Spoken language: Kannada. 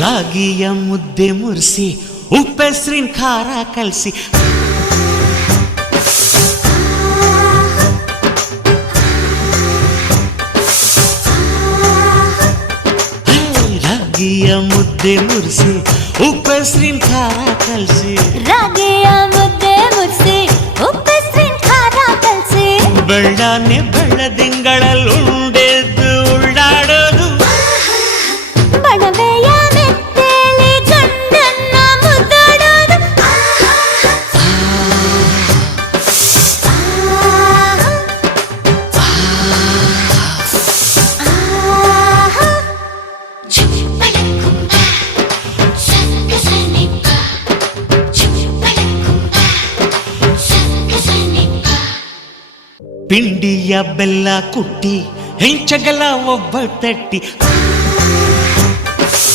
ರಾಗಿಯ ಮುದ್ದೆ ಮುರಿಸಿ ಉಪ್ಪೆಸರಿನ ಖಾರ ಕಲಸಿ ರಾಗಿಯ ಮುದ್ದೆ ಮುರಿಸಿ ಉಪ್ಪೆಸರಿನ ಖಾರ ಕಲಸಿ ರಾಗಿಯ ಮುದ್ದೆ ಮುರಿಸಿ ಉಪ್ಪೆಸರಿನ ಖಾರ ಕಲಸಿ ಬೆಳ್ಳನೆ ಬೆಳ್ಳದಿಂಗಳಲ್ಲುಂಡೆದ್ದು ಉಳ್ಳಾಡೋದು ಬಣವೆಯ ಮೆತ್ತೇಲಿ ಗಂಡನ್ನ ಮುದ್ದಾಡೋದು ಪಿಂಡಿಯ ಬೆಲ್ಲ ಕುಟ್ಟಿ ಹೆಂಚಗಲ ಒಬ್ಬ ತಟ್ಟಿ